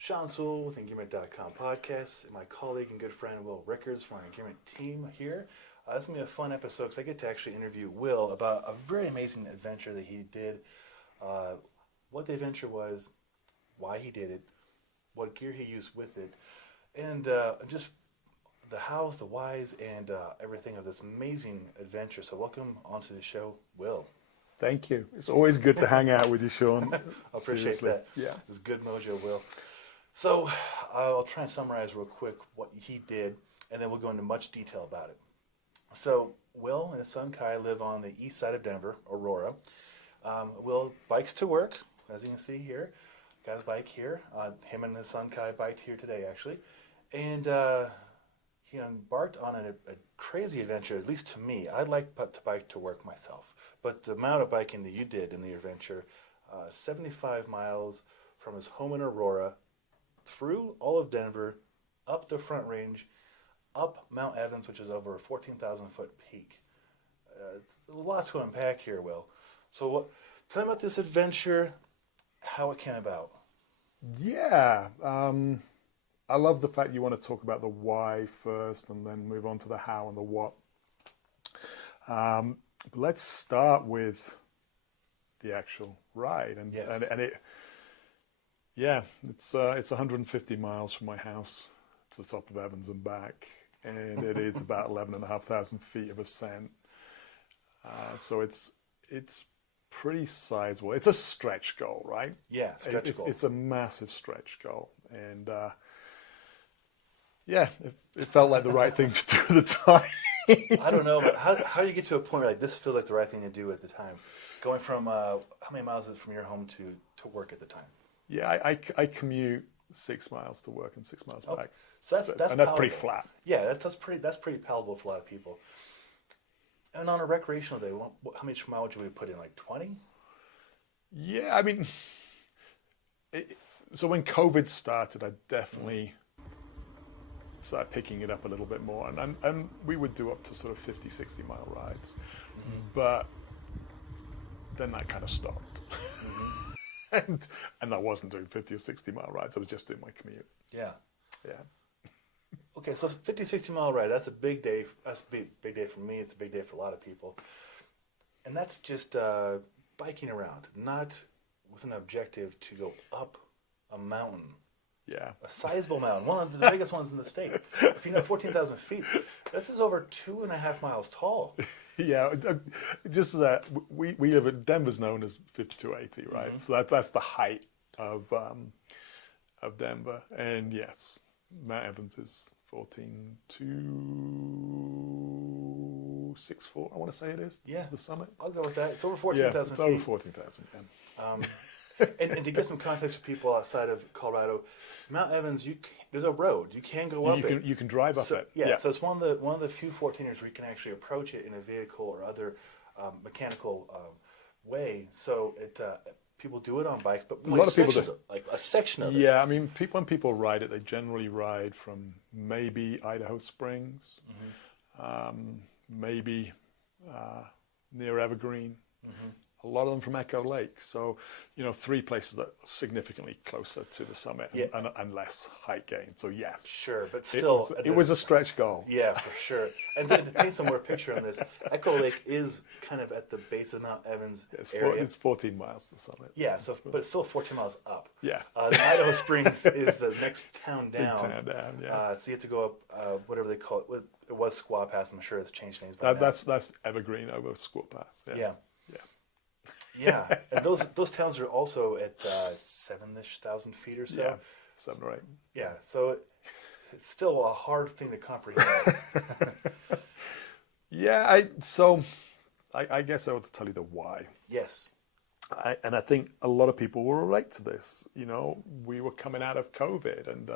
Sean Sewell with Engearment Podcast, and my colleague and good friend Wil Rickards from our Engearment team here. This is going to be a fun episode because I get to actually interview Wil about a very amazing adventure that he did, what the adventure was, why he did it, what gear he used with it, and just the hows, the whys, and everything of this amazing adventure. So welcome onto the show, Wil. Thank you. It's always good to hang out with you, Sean. I appreciate Seriously. that. Yeah. It's good mojo, Wil. So I'll try and summarize real quick what he did, and then we'll go into much detail about it. So Wil and his son Kai live on the east side of Denver, Aurora. Wil bikes to work, as you can see here. Got his bike here. Him and his son Kai biked here today, actually. And he embarked on a crazy adventure, at least to me. I'd like to bike to work myself. But the amount of biking that you did in the adventure, 75 miles from his home in Aurora, through all of Denver, up the Front Range, up Mount Evans, which is over a 14,000-foot peak. It's a lot to unpack here, Wil. So tell me about this adventure, how it came about. Yeah. I love the fact you want to talk about the why first and then move on to the how and the what. But let's start with the actual ride. Yes. It's 150 miles from my house to the top of Evans and back, and it is about 11,500 feet of ascent. So it's pretty sizable. It's a stretch goal, right? Yeah, stretch goal. It's a massive stretch goal, and it felt like the right thing to do at the time. I don't know, but how do you get to a point where like this feels like the right thing to do at the time? Going from how many miles is it from your home to work at the time? Yeah, I commute 6 miles to work and 6 miles back. So that's and that's pretty flat. Yeah, that's pretty palatable for a lot of people. And on a recreational day, how much mileage would we put in? Like 20? Yeah, I mean, so when COVID started, I definitely started picking it up a little bit more, and we would do up to sort of 50, 60 mile rides, but then that kind of stopped. And I wasn't doing 50 or 60 mile rides. I was just doing my commute. Yeah. Yeah. Okay, so 50, 60 mile ride, that's a big day. That's a big day for me. It's a big day for a lot of people. And that's just biking around, not with an objective to go up a mountain. Yeah. A sizable mountain, one of the biggest ones in the state. If you know 14,000 feet, this is over 2.5 miles tall. Yeah, just that we live in Denver's known as 5280, right? So that's the height of Denver, and yes, Mount Evans is 14,264. I want to say it is. Yeah, the summit. I'll go with that. It's over 14,000 feet. It's over 14,000. Yeah. And to get some context for people outside of Colorado, Mount Evans, there's a road. You can go up it. You can drive up it. Yeah, so it's one of the few 14ers where you can actually approach it in a vehicle or other mechanical way. So people do it on bikes, but a lot of people do. Like a section of it. Yeah, I mean, when people ride it, they generally ride from maybe Idaho Springs, maybe near Evergreen. A lot of them from Echo Lake. So, 3 places that are significantly closer to the summit and less height gain. So, yes. Sure, but still. It was a stretch goal. Yeah, for sure. And to paint some more picture on this, Echo Lake is kind of at the base of Mount Evans area. It's 14 miles to the summit. Yeah, but it's still 14 miles up. Yeah. The Idaho Springs is the next town down. Big town down, yeah. So you have to go up, whatever they call it. It was Squaw Pass. I'm sure it's changed names. That's Evergreen over Squaw Pass. Yeah. Yeah, and those towns are also at 7,000 feet or so. Yeah, 7 or 8. Yeah, so it's still a hard thing to comprehend. Yeah, I guess I would tell you the why. Yes. And I think a lot of people will relate to this. We were coming out of COVID, and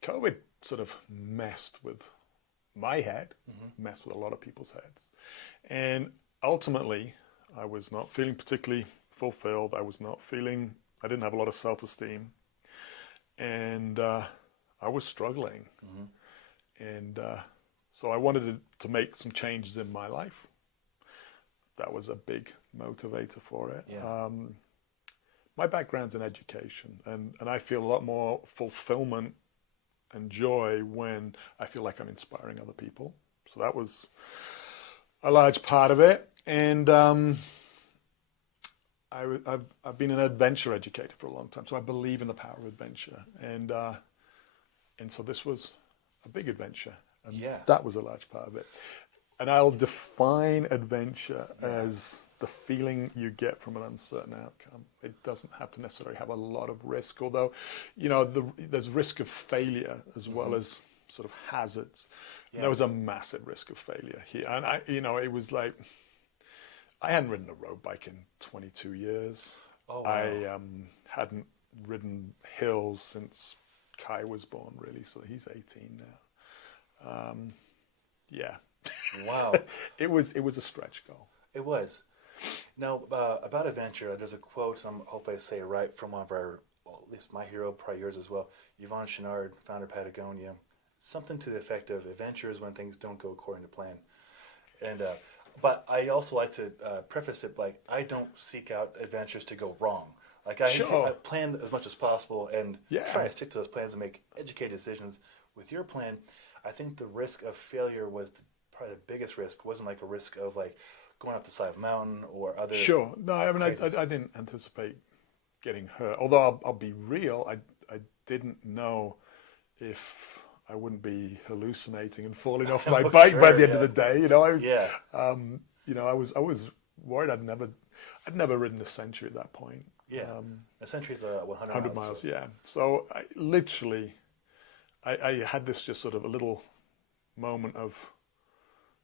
COVID sort of messed with my head, messed with a lot of people's heads, and ultimately, I was not feeling particularly fulfilled. I didn't have a lot of self-esteem. And I was struggling. And so I wanted to make some changes in my life. That was a big motivator for it. Yeah. my background's in education, and I feel a lot more fulfillment and joy when I feel like I'm inspiring other people. So that was a large part of it. And I've been an adventure educator for a long time, so I believe in the power of adventure. And so this was a big adventure, and that was a large part of it. And I'll define adventure as the feeling you get from an uncertain outcome. It doesn't have to necessarily have a lot of risk, although, there's risk of failure as well as sort of hazards. Yeah. There was a massive risk of failure here. And it was like, I hadn't ridden a road bike in 22 years. Oh, wow. I hadn't ridden hills since Kai was born, really. So he's 18 now. Yeah. Wow. It was a stretch goal. It was. Now, about adventure, there's a quote, hopefully I say it right, from one of our, well, at least my hero, probably yours as well, Yvon Chouinard, founder of Patagonia. Something to the effect of, adventure is when things don't go according to plan. And but I also like to preface it like, I don't seek out adventures to go wrong. Like I plan as much as possible and try to stick to those plans and make educated decisions. With your plan, I think the risk of failure was probably the biggest risk. It wasn't like a risk of like going off the side of a mountain or other. Sure. No, I mean, I didn't anticipate getting hurt. Although I'll be real, I didn't know if I wouldn't be hallucinating and falling off my bike by the end of the day. I was worried. I'd never ridden a century at that point. Yeah, a century's 100 miles. Yeah. So I had this just sort of a little moment of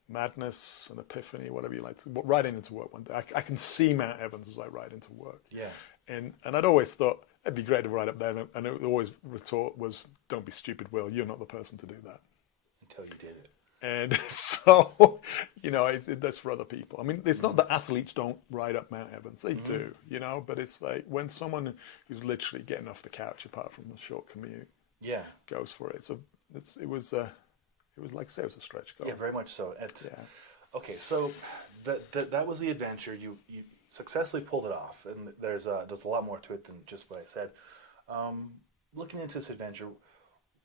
madness and epiphany, whatever you like, riding into work one day. I can see Mount Evans as I ride into work. Yeah. And I'd always thought it'd be great to ride up there, and it always retort was, "Don't be stupid, Will. You're not the person to do that." Until you did it. And so, that's for other people. I mean, it's not that athletes don't ride up Mount Evans. They do, but it's like when someone who's literally getting off the couch, apart from a short commute, goes for it. So it was like I say, it was a stretch goal. Yeah, very much so. Okay, so that was the adventure. You successfully pulled it off, and there's a lot more to it than just what I said. Looking into this adventure,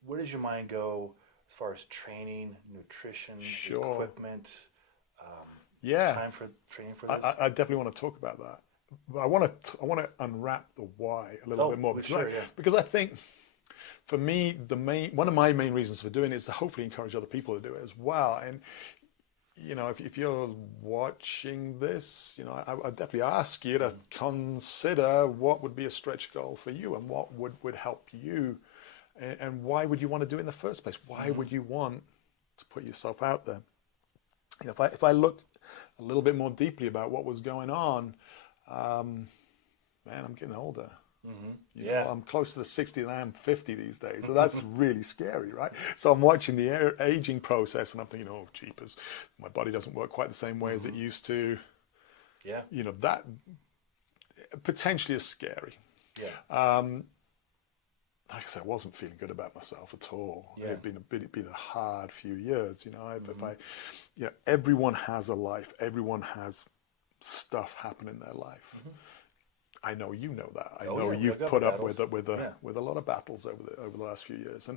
where does your mind go as far as training, nutrition, equipment, time for training for this? I definitely want to talk about that. But I want to unwrap the why a little bit more because I think for me one of my main reasons for doing it is to hopefully encourage other people to do it as well. And if you're watching this, I definitely ask you to consider what would be a stretch goal for you and what would help you. And why would you want to do it in the first place? Why would you want to put yourself out there? If I looked a little bit more deeply about what was going on, man, I'm getting older. I'm closer to 60 than I am 50 these days. So that's really scary, right? So I'm watching the aging process and I'm thinking, oh, jeepers, my body doesn't work quite the same way as it used to. Yeah. That potentially is scary. Yeah. Like I said, I wasn't feeling good about myself at all. Yeah. It'd been a hard few years, everyone has a life. Everyone has stuff happen in their life. I know you know that. I know you've put up with a lot of battles over the last few years,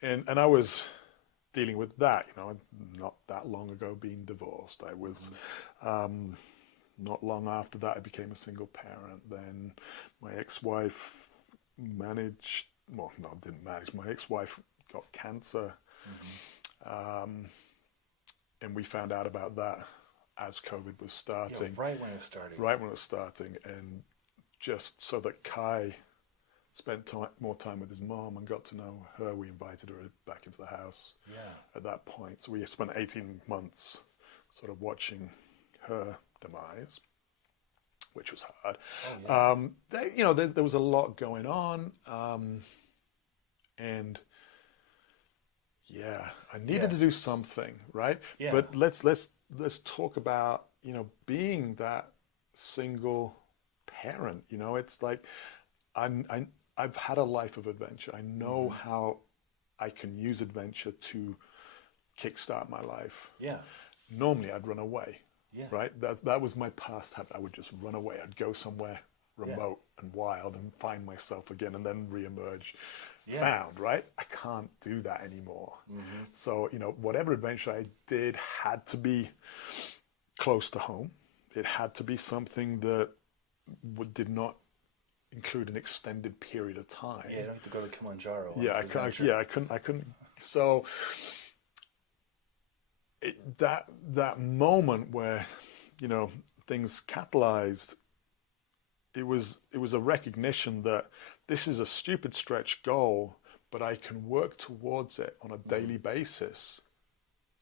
and I was dealing with that. Not that long ago being divorced. I was not long after that I became a single parent. Then my ex-wife didn't manage. My ex-wife got cancer, and we found out about that as COVID was starting. Right when it was starting. And just so that Kai spent more time with his mom and got to know her, we invited her back into the house at that point. So we spent 18 months sort of watching her demise, which was hard. There was a lot going on, and I needed to do something, right? Yeah. But let's talk about being that single parent. It's like I've had a life of adventure. I know how I can use adventure to kickstart my life. Yeah. Normally I'd run away. Yeah. Right? That was my past habit. I would just run away. I'd go somewhere remote and wild and find myself again and then reemerge Yeah. found, right? I can't do that anymore. So, whatever adventure I did had to be close to home. It had to be something that did not include an extended period of time. Yeah, you don't have to go to Kilimanjaro. on Yeah, this I couldn't. adventure. Yeah, I couldn't. So that moment where, things catalyzed, it was a recognition that this is a stupid stretch goal, but I can work towards it on a daily basis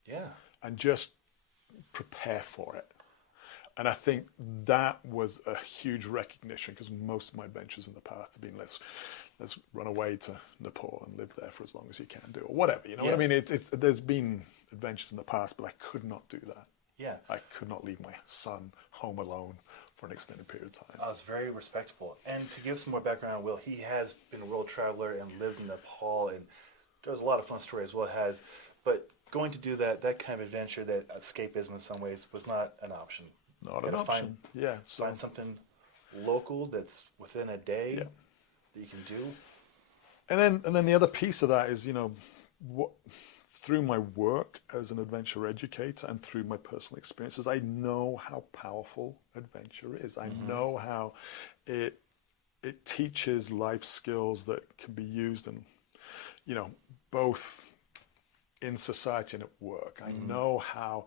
Yeah. and just prepare for it. And I think that was a huge recognition, because most of my adventures in the past have been let's run away to Nepal and live there for as long as you can do, or whatever. You know what I mean? There's been adventures in the past, but I could not do that. Yeah. I could not leave my son home alone for an extended period of time. I was very respectable. And to give some more background on Will, he has been a world traveler and lived in Nepal, and there's a lot of fun stories Will has. But going to do that kind of adventure, that escapism in some ways, was not an option. Not You an gotta option. Find something local that's within a day Yeah. that you can do. And then the other piece of that is, through my work as an adventure educator and through my personal experiences, I know how powerful adventure is. I know how it teaches life skills that can be used in, both in society and at work. I know how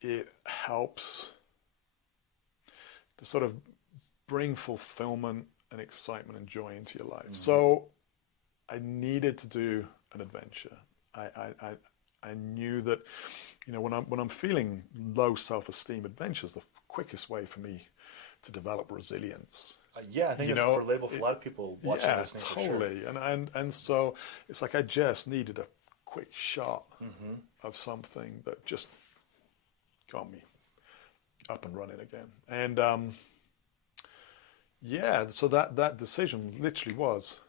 it helps to sort of bring fulfillment and excitement and joy into your life. So I needed to do an adventure. I knew that, when I'm feeling low self-esteem, adventure's the quickest way for me to develop resilience. Yeah, I think it's relatable for a lot of people watching this. Totally. For sure. And so it's like I just needed a quick shot of something that just got me up and running again. And so that decision literally was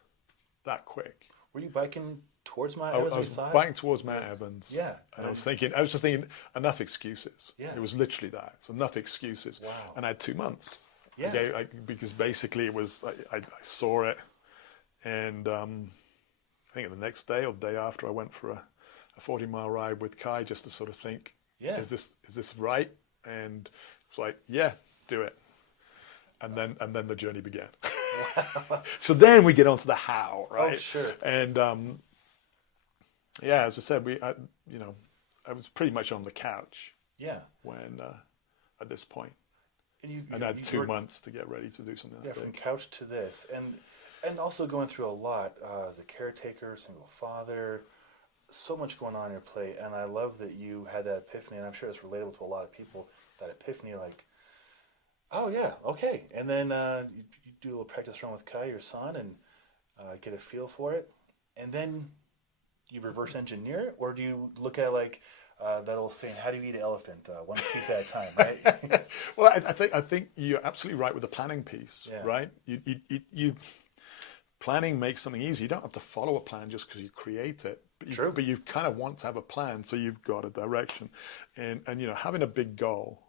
that quick. Were you biking towards Mount I Evans? was biking towards Mount Evans. Yeah. And I was just thinking, enough excuses. Yeah. It was literally that. It's enough excuses. Wow. And I had 2 months. Yeah. Because basically it was, I saw it, and I think the next day or the day after, I went for a 40-mile ride with Kai, just to sort of think, is this right? And it's like, yeah, do it. And then the journey began. So then we get on to the how, right? Oh, sure. And as I said, I was pretty much on the couch. Yeah. When at this point, and I had 2 months to get ready to do something. Yeah, from couch to this, and also going through a lot as a caretaker, single father, so much going on in your plate. And I love that you had that epiphany, and I'm sure it's relatable to a lot of people. That epiphany, like, oh yeah, okay, and then you do a little practice run with Kai, your son, and get a feel for it, and then you reverse engineer it, or do you look at it like that old saying, "How do you eat an elephant? One piece at a time," right? Well, I think you're absolutely right with the planning piece, right? You planning makes something easy. You don't have to follow a plan just because you create it. True. But you kind of want to have a plan, so you've got a direction, and having a big goal.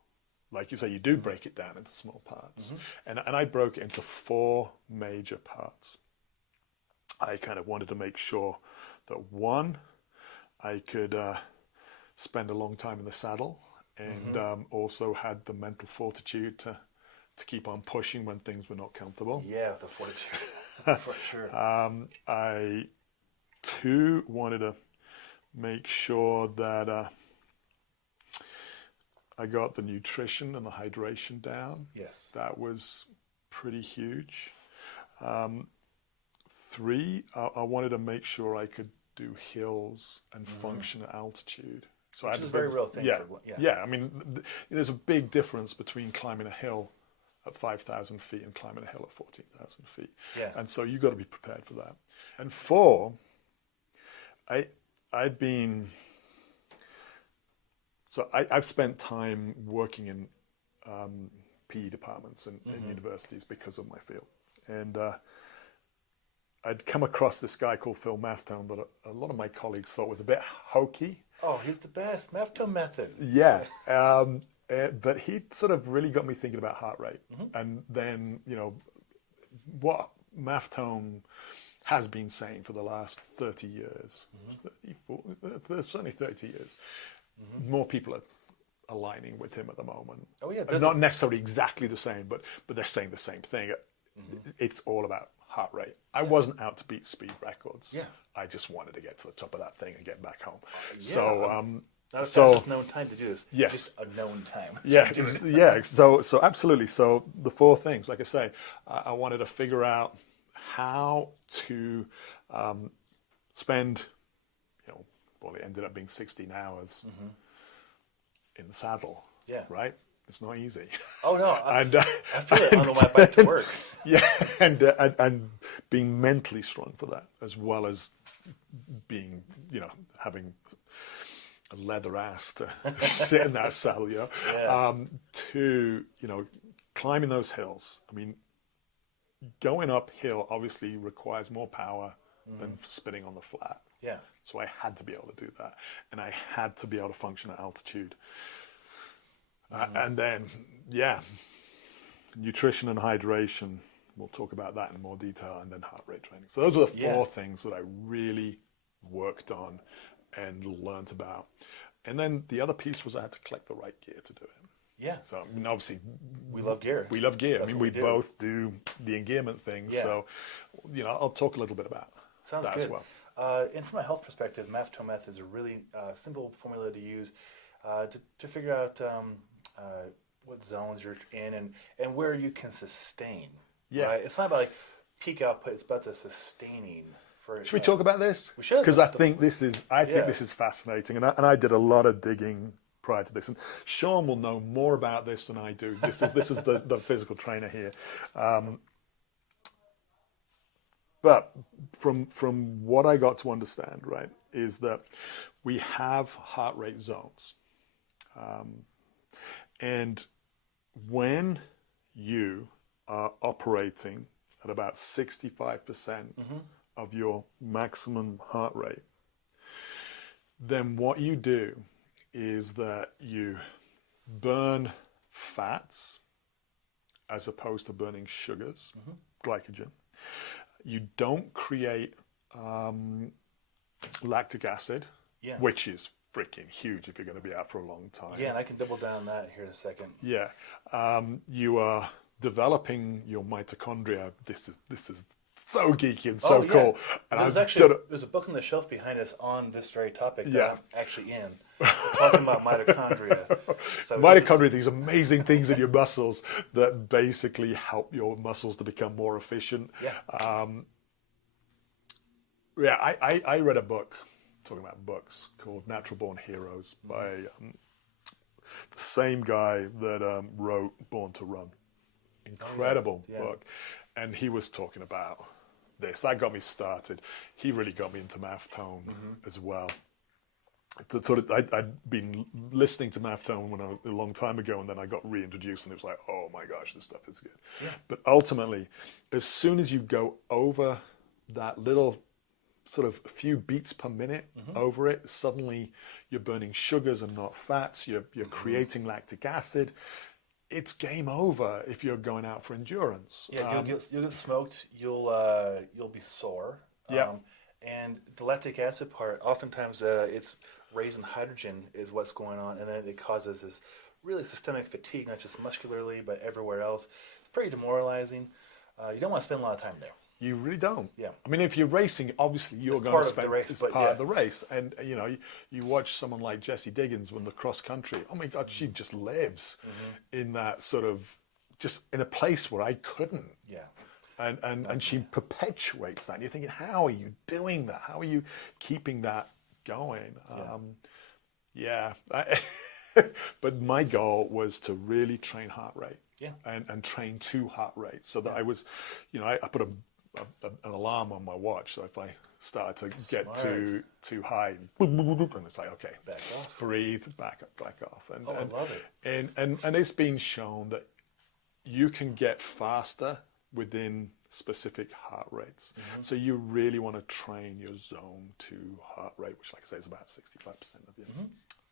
Like you say, you do break it down into small parts. And I broke it into 4 major parts. I kind of wanted to make sure that, one, I could spend a long time in the saddle, and also had the mental fortitude to keep on pushing when things were not comfortable. Yeah, the fortitude, for sure. I, 2, wanted to make sure that I got the nutrition and the hydration down. Yes. That was pretty huge. 3, I wanted to make sure I could do hills and function at altitude. So Which is a very real thing. I mean, there's a big difference between climbing a hill at 5,000 feet and climbing a hill at 14,000 feet. Yeah. And so you've got to be prepared for that. And 4, I've spent time working in PE departments in universities because of my field. And I'd come across this guy called Phil Maffetone that a lot of my colleagues thought was a bit hokey. Oh, he's the best. Maffetone method. Yeah. But he sort of really got me thinking about heart rate. And then, what Maffetone has been saying for the last 30 years, 34, certainly 30 years, more people are aligning with him at the moment. Oh yeah, Not necessarily exactly the same, but they're saying the same thing. It's all about heart rate. I wasn't out to beat speed records. Yeah. I just wanted to get to the top of that thing and get back home. Yeah. So, not a fastest known time to do this. Yes. Just a known time. Yeah. So absolutely. So the 4 things, like I say, I wanted to figure out how to spend, well, it ended up being 16 hours in the saddle. Yeah. Right? It's not easy. Oh no, I And feel it on my bike to work. Yeah, and being mentally strong for that, as well as being, having a leather ass to sit in that saddle, to, climbing those hills. I mean, going uphill obviously requires more power than spinning on the flat. Yeah. So I had to be able to do that, and I had to be able to function at altitude. And then, nutrition and hydration. We'll talk about that in more detail, and then heart rate training. So those are the 4 things that I really worked on and learned about. And then the other piece was I had to collect the right gear to do it. Yeah. So, I mean, obviously, we love gear. We love gear. That's I mean, what we both do the engearment thing. Yeah. So, I'll talk a little bit about Sounds that good. as well. And from a health perspective, Maffetone meth is a really simple formula to use to figure out what zones you're in and where you can sustain. Yeah. Right? It's not about like peak output, it's about the sustaining. Should we talk about this? We should. Because I think this is fascinating, and I did a lot of digging prior to this, and Sean will know more about this than I do. This is the physical trainer here. But from what I got to understand, right, is that we have heart rate zones, and when you are operating at about 65% of your maximum heart rate, then what you do is that you burn fats as opposed to burning sugars, glycogen. You don't create lactic acid, which is freaking huge if you're going to be out for a long time. Yeah, and I can double down on that here in a second. Yeah. You are developing your mitochondria. This is so geeky and so cool. And there's a book on the shelf behind us on this very topic that I'm actually in. We're talking about mitochondria. So mitochondria, these amazing things in your muscles that basically help your muscles to become more efficient. Yeah. I read a book, talking about books, called Natural Born Heroes by the same guy that wrote Born to Run. Incredible book. And he was talking about this. That got me started. He really got me into Maffetone as well. I'd been listening to Maffetone a long time ago, and then I got reintroduced, and it was like, oh my gosh, this stuff is good. Yeah. But ultimately, as soon as you go over that little sort of few beats per minute over it, suddenly you're burning sugars and not fats. You're creating lactic acid. It's game over if you're going out for endurance. Yeah, you'll get smoked. You'll be sore. And the lactic acid part, oftentimes it's raising hydrogen is what's going on, and then it causes this really systemic fatigue, not just muscularly, but everywhere else. It's pretty demoralizing. You don't want to spend a lot of time there. You really don't. Yeah. I mean, if you're racing, obviously you're going to spend it's part of the race. And, you watch someone like Jessie Diggins win the cross country. Oh, my God, she just lives in that sort of, just in a place where I couldn't. Yeah. And she perpetuates that. And you're thinking, how are you doing that? How are you keeping that going? But my goal was to really train heart rate. Yeah. And train to heart rate. So that I was, I put an alarm on my watch. So if I started to get too high, and it's like, okay, back off. Breathe, back off. And I love it. And it's been shown that you can get faster within specific heart rates. So you really want to train your zone to heart rate, which, like I say, is about 65% of your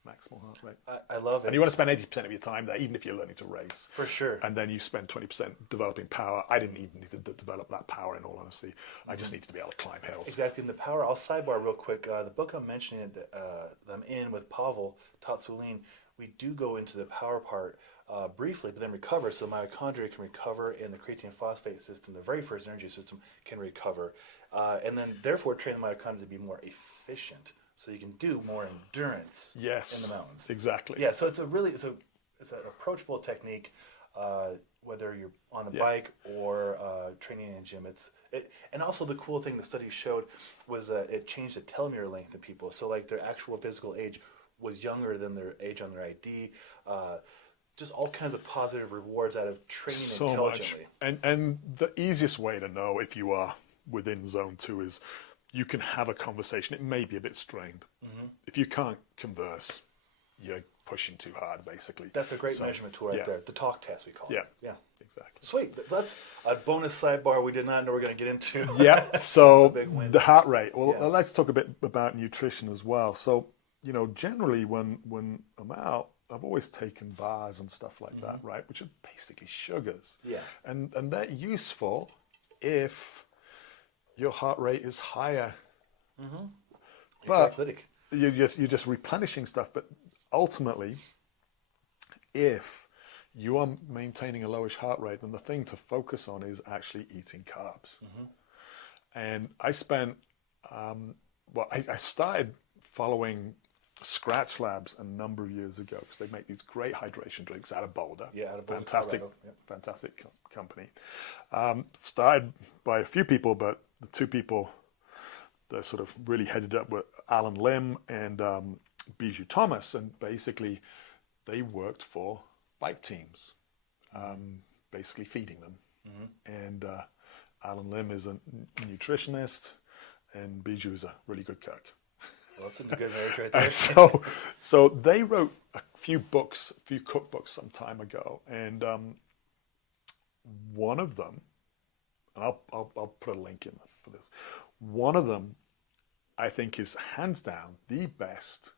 maximal heart rate. I love it. And you want to spend 80% of your time there, even if you're learning to race. For sure. And then you spend 20% developing power. I didn't even need to develop that power, in all honesty. I just needed to be able to climb hills. Exactly. And the power, I'll sidebar real quick. The book I'm mentioning that I'm in with Pavel Tatsulin, we do go into the power part briefly, but then recover. So mitochondria can recover, and the creatine phosphate system, the very first energy system, can recover. And then, therefore, train the mitochondria to be more efficient. So you can do more endurance in the mountains. Exactly. Yeah, so it's an approachable technique, whether you're on a bike or training in a gym. And also the cool thing the study showed was that it changed the telomere length in people. So like their actual physical age was younger than their age on their ID. Just all kinds of positive rewards out of training intelligently. Much. And the easiest way to know if you are within zone 2 is you can have a conversation. It may be a bit strained. Mm-hmm. If you can't converse, you're pushing too hard, basically. That's a great measurement tool right there. The talk test, we call it. Yeah, exactly. Sweet. That's a bonus sidebar we did not know we are going to get into. Yeah, so the heart rate. Well, let's talk a bit about nutrition as well. So, generally when I'm out, I've always taken bars and stuff like that, right? Which are basically sugars. Yeah. And they're useful if your heart rate is higher. Mm-hmm. But you're just replenishing stuff. But ultimately, if you are maintaining a lowish heart rate, then the thing to focus on is actually eating carbs. Mm-hmm. And I spent, I started following Skratch Labs a number of years ago because they make these great hydration drinks out of Boulder. Yeah, out of Boulder, fantastic company. Started by a few people, but the two people that sort of really headed up were Alan Lim and Bijou Thomas, and basically they worked for bike teams, basically feeding them. Mm-hmm. And Alan Lim is a nutritionist, and Bijou is a really good cook. Well, that's a good marriage right there. So they wrote a few cookbooks some time ago, and one of them, and I'll put a link in for this. One of them, I think, is hands down the best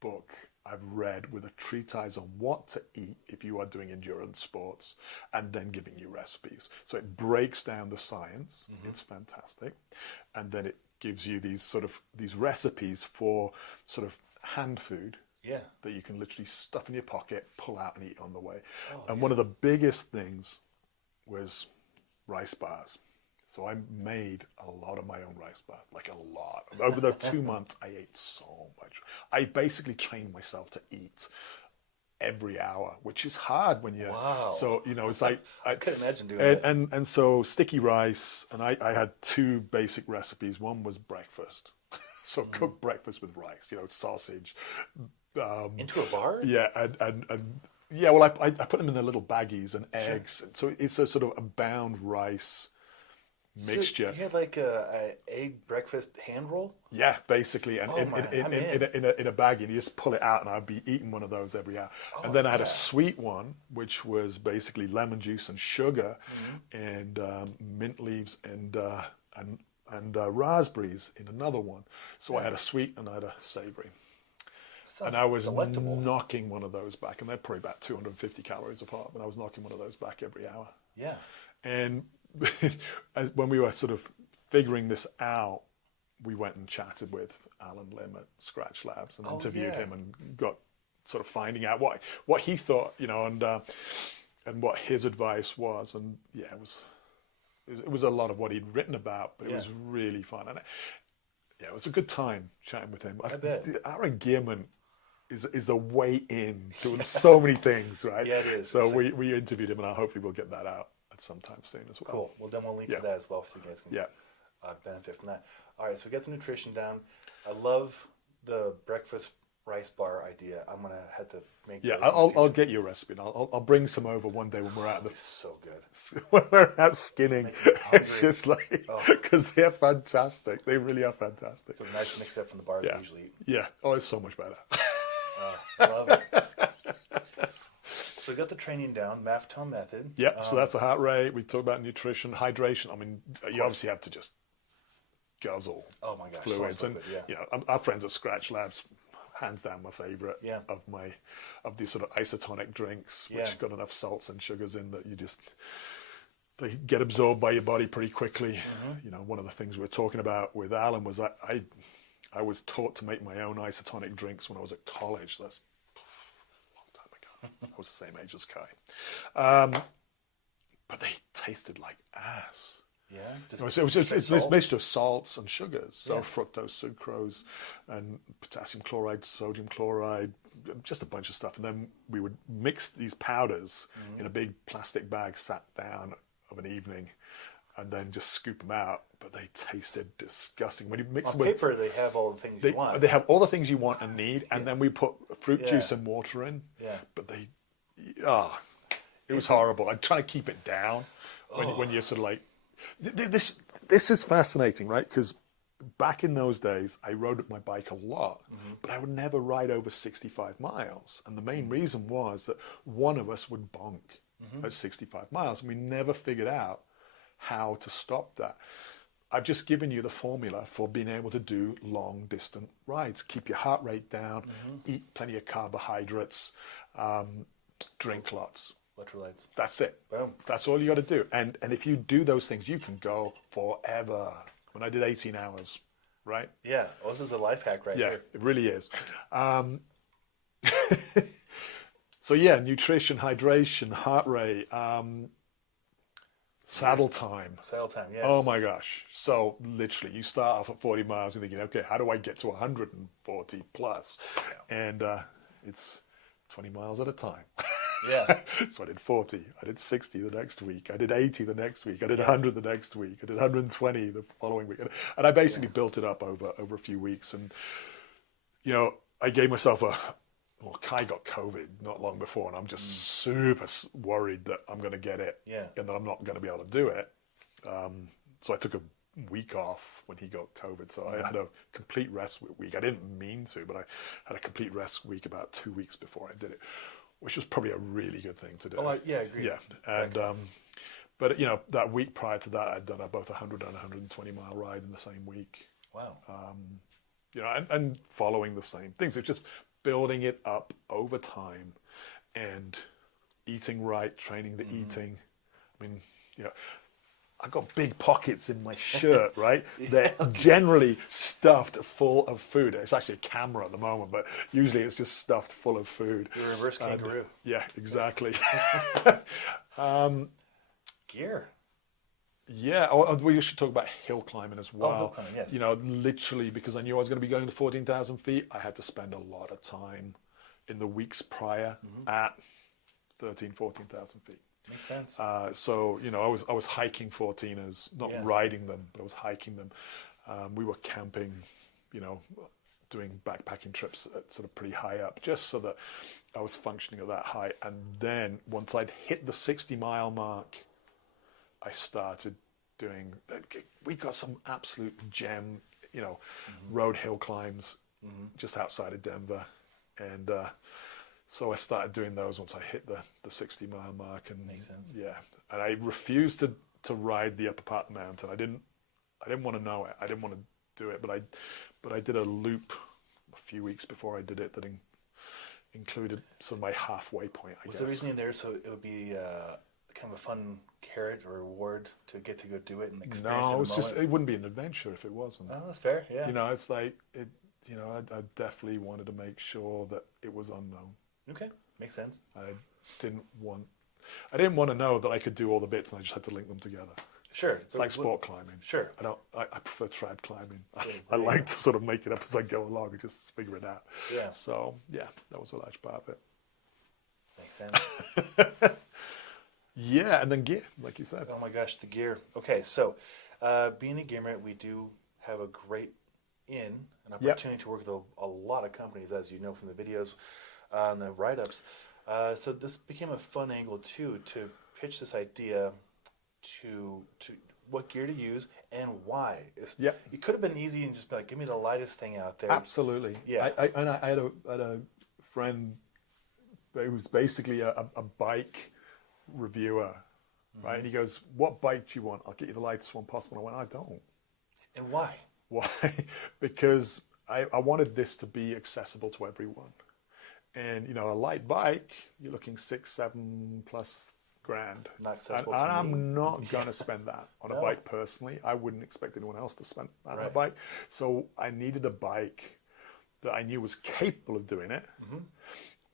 book I've read with a treatise on what to eat if you are doing endurance sports, and then giving you recipes. So it breaks down the science. Mm-hmm. It's fantastic, and then it gives you these recipes for sort of hand food that you can literally stuff in your pocket, pull out and eat on the way. One of the biggest things was rice bars. So I made a lot of my own rice bars, like a lot. Over the 2 months, I ate so much. I basically trained myself to eat every hour, which is hard when you're... Wow. So, it's like... I could imagine doing that. And so sticky rice, and I had two basic recipes. One was breakfast. So cook breakfast with rice, sausage. Into a bar? Yeah, and yeah, well, I put them in the little baggies and eggs. Sure. So it's a sort of a bound rice mixture. You had like a egg breakfast hand roll? Yeah, basically, and in a baggie, and you just pull it out, and I'd be eating one of those every hour. And then I had a sweet one, which was basically lemon juice and sugar, and mint leaves and raspberries in another one. So I had a sweet and I had a savory. And I was knocking one of those back, and they're probably about 250 calories apart, but I was knocking one of those back every hour. Yeah. And when we were sort of figuring this out, we went and chatted with Alan Lim at Skratch Labs and interviewed him, and got sort of finding out what he thought, and what his advice was. And it was a lot of what he'd written about, but it was really fun. And it was a good time chatting with him. I bet. Our engearment is the way in to so many things, right? Yeah, it is. So we interviewed him, and hopefully we'll get that out at sometime soon as well. Well, then we'll link to that as well, so you guys can benefit from that. All right, so we got the nutrition down. I love the breakfast rice bar idea. I'm gonna have to make. Yeah, I'll get you a recipe, and I'll bring some over one day when we're out. It's so good. When we're out skinning, it's just like, because they're fantastic. They really are fantastic. They're nice to mix up from the bars we usually eat. Yeah. Oh, it's so much better. I love it. So we got the training down, Maffetone method. Yeah, so that's the heart rate. We talked about nutrition, hydration. I mean, you obviously have to just guzzle my gosh, fluids. so good, our friends at Skratch Labs hands down my favorite Yeah. of these sort of isotonic drinks, which Yeah. got enough salts and sugars in that they get absorbed by your body pretty quickly. You know, one of the things we were talking about with Alan was I was taught to make my own isotonic drinks when I was at college. That's a long time ago. I was the same age as Kai. But they tasted like ass. Yeah. It's this mixture of salts and sugars, so Yeah. fructose, sucrose, and potassium chloride, sodium chloride, just a bunch of stuff. And then we would mix these powders in a big plastic bag, sat down of an evening, and then just scoop them out. But they tasted disgusting. When you mix On them with paper, they have all the things you want. they have all the things you want and need, and then we put fruit juice and water in. Yeah. But it was horrible. I'm trying to keep it down when you're sort of like, this is fascinating, right? Because back in those days, I rode my bike a lot, but I would never ride over 65 miles. And the main reason was that one of us would bonk at 65 miles, and we never figured out how to stop that. I've just given you the formula for being able to do long distant rides. Keep your heart rate down, eat plenty of carbohydrates, drink lots. Electrolytes. That's it. Boom. That's all you got to do. And if you do those things, you can go forever. When I did 18 hours, right? Yeah. Well, this is a life hack right Yeah, here. it really is. So yeah, nutrition, hydration, heart rate, saddle time. Saddle time, yes. Oh my gosh. So literally you start off at 40 miles and thinking, okay, how do I get to 140 plus? And it's 20 miles at a time. Yeah. So I did 40, I did 60 the next week, I did 80 the next week, I did 100 the next week, I did 120 the following week. And I basically built it up over a few weeks. And, you know, I gave myself Kai got COVID not long before, and I'm just super worried that I'm going to get it and that I'm not going to be able to do it. So I took a week off when he got COVID. So I had a complete rest week. I didn't mean to, but I had a complete rest week about 2 weeks before I did it, which was probably a really good thing to do. Oh, yeah, I agree. Yeah. And, but, you know, that week prior to that, I'd done both 100 and 120 mile ride in the same week. Wow. You know, and following the same things. It's just building it up over time and eating right, training the eating. I mean, you know, I've got big pockets in my shirt, right? They're generally stuffed full of food. It's actually a camera at the moment, but usually it's just stuffed full of food. The reverse kangaroo. Yeah, exactly. Gear. Yeah, we should talk about hill climbing as well. Hill climbing, yes. You know, literally, because I knew I was going to be going to 14,000 feet, I had to spend a lot of time in the weeks prior at 13, 14,000 feet. Makes sense. So, you know, I was hiking 14ers, not riding them, but I was hiking them. We were camping, you know, doing backpacking trips at sort of pretty high up, just so that I was functioning at that height. And then once I'd hit the 60-mile mark, I started doing, we got some absolute gem, you know, road hill climbs just outside of Denver. And so I started doing those once I hit the 60-mile mark. And makes sense. Yeah. And I refused to ride the upper part of the mountain. I didn't want to know it. I didn't want to do it, but I did a loop a few weeks before I did it that included sort of my halfway point, I guess. Was the reasoning there so it would be kind of a fun carrot or reward to get to go do it and experience it? No, it wouldn't be an adventure if it wasn't. Oh, that's fair, yeah. You know, it's like, you know, I definitely wanted to make sure that it was unknown. Okay, makes sense. I didn't want to know that I could do all the bits and I just had to link them together. Sure. It's like sport climbing. Sure. I prefer trad climbing. Yeah, I like to sort of make it up as I go along and just figure it out. Yeah. So, yeah, that was a large part of it. Makes sense. Yeah, and then gear, like you said. Oh my gosh, the gear. Okay, so being a gamer, we do have a great an opportunity to work with a lot of companies, as you know from the videos and the write-ups. So this became a fun angle too, to pitch this idea to what gear to use and why. It could have been easy and just be like, give me the lightest thing out there. Absolutely. Yeah. I had a friend who was basically a bike reviewer, right? And he goes, what bike do you want? I'll get you the lightest one possible. And I went, I don't. And why? Why? Because I wanted this to be accessible to everyone. And, a light bike, you're looking 6-7+ grand. Not accessible and to me. I'm not going to spend that on No. a bike personally. I wouldn't expect anyone else to spend that on a Right. bike. So I needed a bike that I knew was capable of doing it,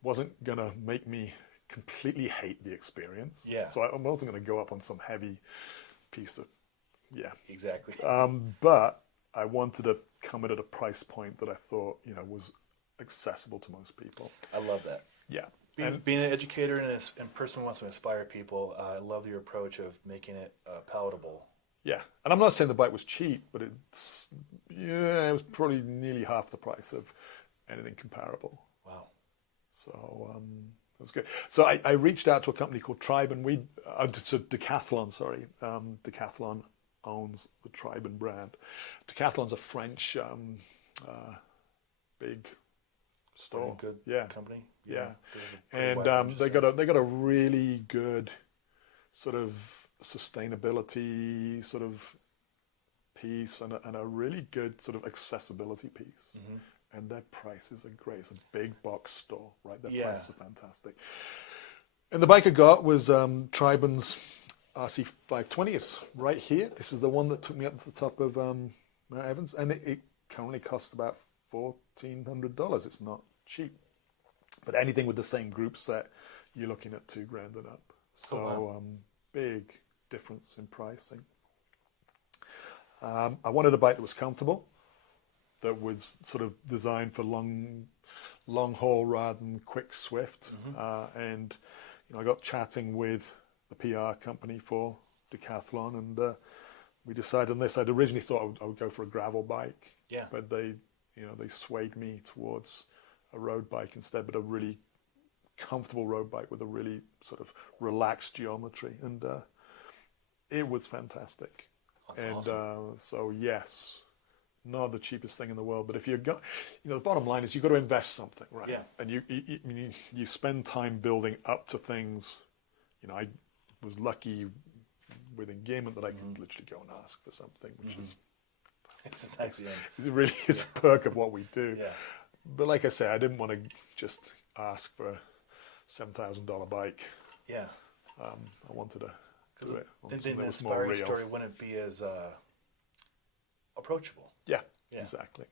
wasn't going to make me completely hate the experience. Yeah. So I wasn't going to go up on some heavy piece of, Exactly. but I wanted to come in at a price point that I thought, was accessible to most people. I love that. Yeah. Being an educator and a person who wants to inspire people, I love your approach of making it palatable. Yeah, and I'm not saying the bike was cheap, but it was probably nearly half the price of anything comparable. Wow. So it was good. So I reached out to a company called Triban. To Decathlon, sorry. Decathlon owns the Triban brand. Decathlon's a French big store. Good Yeah. company. Yeah. There's a And pretty wide range of they got a really good sort of sustainability sort of piece and a really good sort of accessibility piece. And their prices are great. It's a big box store, right? Their prices are fantastic. And the bike I got was Triban's RC520. It's right here. This is the one that took me up to the top of Mount Evans, and it currently costs about $1,400. It's not cheap, but anything with the same group set, you're looking at $2,000 and up. So big difference in pricing. I wanted a bike that was comfortable, that was sort of designed for long haul rather than quick, swift. And I got chatting with the PR company for Decathlon, and we decided on this. I'd originally thought I would go for a gravel bike, but they swayed me towards a road bike instead, but a really comfortable road bike with a really sort of relaxed geometry, and it was fantastic. That's awesome. So yes, not the cheapest thing in the world, but if you go, the bottom line is you've got to invest something, right? Yeah. And you spend time building up to things. I was lucky with Engearment that I could literally go and ask for something, which is It's a nice end. it really is a perk of what we do. Yeah. But like I say, I didn't want to just ask for a $7,000 bike. Yeah. I wanted to do it on Then something the that was more inspiring real. story wouldn't be as approachable. Yeah, Yeah. exactly.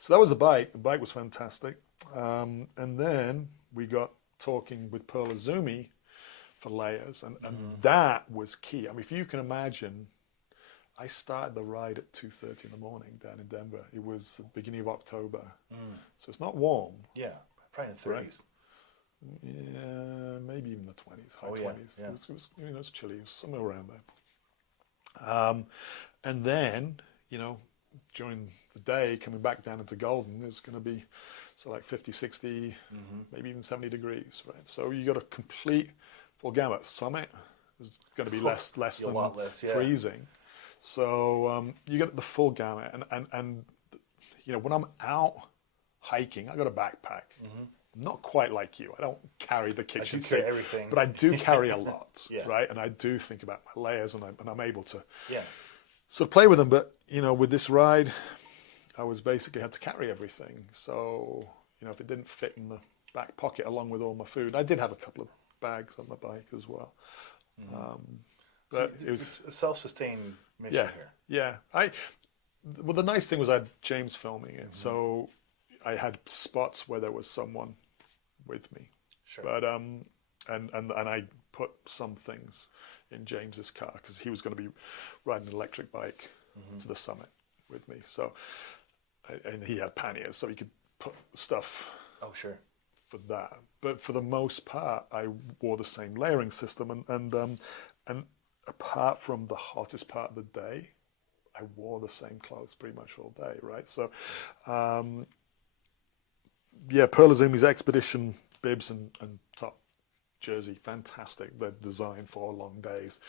So that was the bike. The bike was fantastic. And then we got talking with Pearl iZumi for layers, and that was key. I mean, if you can imagine, I started the ride at 2:30 in the morning down in Denver. It was the beginning of October, so it's not warm. Yeah, probably in the 30s. Yeah, maybe even the 20s, high 20s. Yeah. It was chilly. It was somewhere around there. And then, during the day, coming back down into Golden, it's going to be like 50, 60, maybe even 70 degrees, right? So you got a complete full gamut. Summit is going to be less A than lot less, yeah. freezing. So you get the full gamut. And when I'm out hiking, I got a backpack. Not quite like you. I don't carry the kitchen do carry sink, everything. but I do carry a lot, Yeah. right? And I do think about my layers, and I'm able to Yeah. sort of play with them. But with this ride, I was basically had to carry everything. So if it didn't fit in the back pocket along with all my food, I did have a couple of bags on the bike as well. But So it was a self-sustained mission here. yeah. Well, the nice thing was I had James filming it, so I had spots where there was someone with me. Sure. But and I put some things in James's car because he was going to be riding an electric bike to the summit with me. So and he had panniers, so he could put stuff Oh, sure. for that. But for the most part, I wore the same layering system, and apart from the hottest part of the day, I wore the same clothes pretty much all day, right? So, Pearl iZumi's Expedition bibs and top jersey, fantastic. They're designed for long days.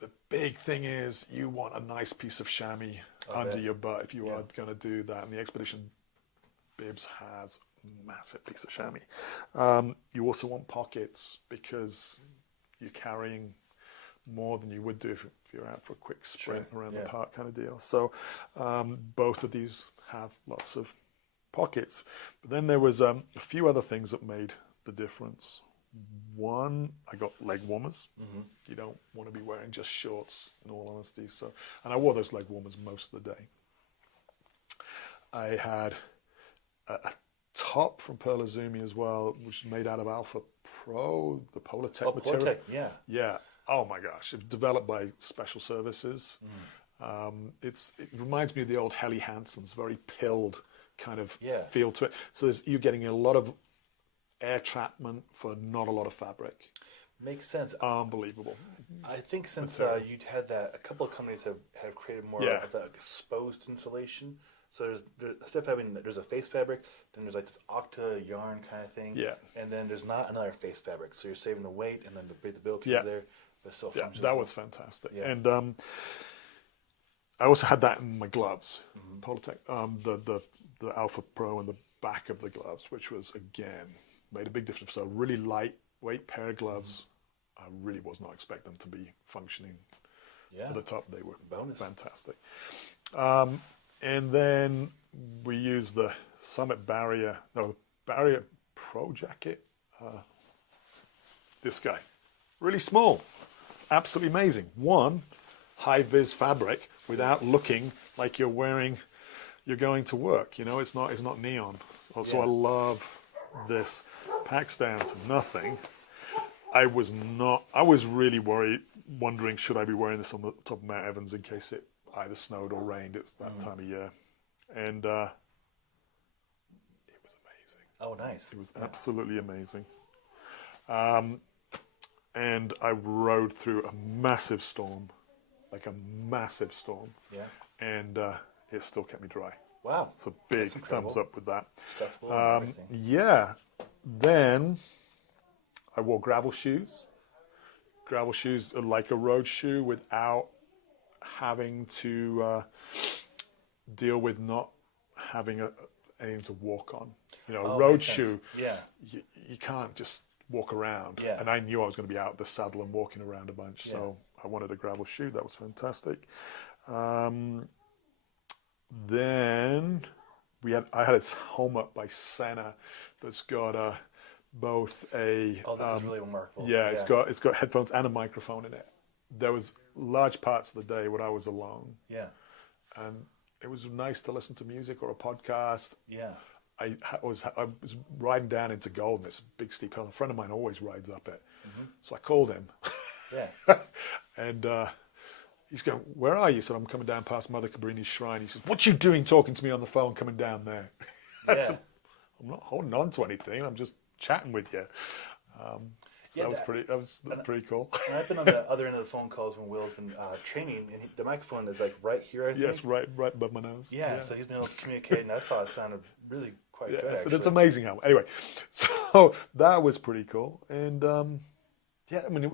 The big thing is you want a nice piece of chamois under your butt if you are going to do that, and the Expedition bibs has a massive piece of chamois. You also want pockets because you're carrying more than you would do if you're out for a quick sprint around the yeah. park kind of deal. So both of these have lots of pockets. But then there was a few other things that made the difference. One, I got leg warmers. You don't want to be wearing just shorts, in all honesty. So, and I wore those leg warmers most of the day. I had a top from Pearl iZumi as well, which is made out of Alpha Pro, the Polartec material. Polartec, yeah. Yeah. Oh my gosh, it's developed by Special Services. It reminds me of the old Helly Hanson's, very pilled kind of feel to it. So you're getting a lot of air trapment for not a lot of fabric. Makes sense. Unbelievable. I think since you'd had that, a couple of companies have created more of that exposed insulation. So there's a face fabric, then there's like this octa yarn kind of thing, and then there's not another face fabric. So you're saving the weight, and then the breathability is there, but still functions. That was fantastic. Yeah. And I also had that in my gloves, Polartec, the Alpha Pro and the back of the gloves, which was again made a big difference. So a really lightweight pair of gloves. I really was not expecting them to be functioning at the top. They were fantastic. And then we used the Barrier Pro jacket. This guy, really small, absolutely amazing. One, high-vis fabric without looking like you're going to work. You know, it's not neon. Also, I love this. Packs down to nothing. I was really wondering should I be wearing this on the top of Mount Evans in case it either snowed or rained. It's that time of year. And it was amazing. Oh, nice. It was absolutely amazing. And I rode through a massive storm. Yeah. And it still kept me dry. Wow. It's a big thumbs up with that. Stuffable and everything. Yeah. Then I wore gravel shoes. Gravel shoes are like a road shoe without having to deal with not having anything to walk on. You know, a road shoe, you can't just walk around. Yeah. And I knew I was going to be out of the saddle and walking around a bunch, so I wanted a gravel shoe. That was fantastic. Then I had a helmet by Sena that's got both a this is really remarkable. it's got headphones and a microphone in it. There was large parts of the day when I was alone. Yeah. And it was nice to listen to music or a podcast. Yeah. I was riding down into Golden. It's a big steep hill. A friend of mine always rides up it. So I called him. Yeah. And he's going, "Where are you?" So I'm coming down past Mother Cabrini's shrine. He says, "What you doing talking to me on the phone coming down there?" I said, "I'm not holding on to anything. I'm just chatting with you." That was pretty cool. And I've been on the other end of the phone calls when Will's been training, and the microphone is like right here, I think. Yes, right above my nose. Yeah, so he's been able to communicate, and I thought it sounded really quite good, so actually. it's amazing how. Anyway, so that was pretty cool. And, I mean,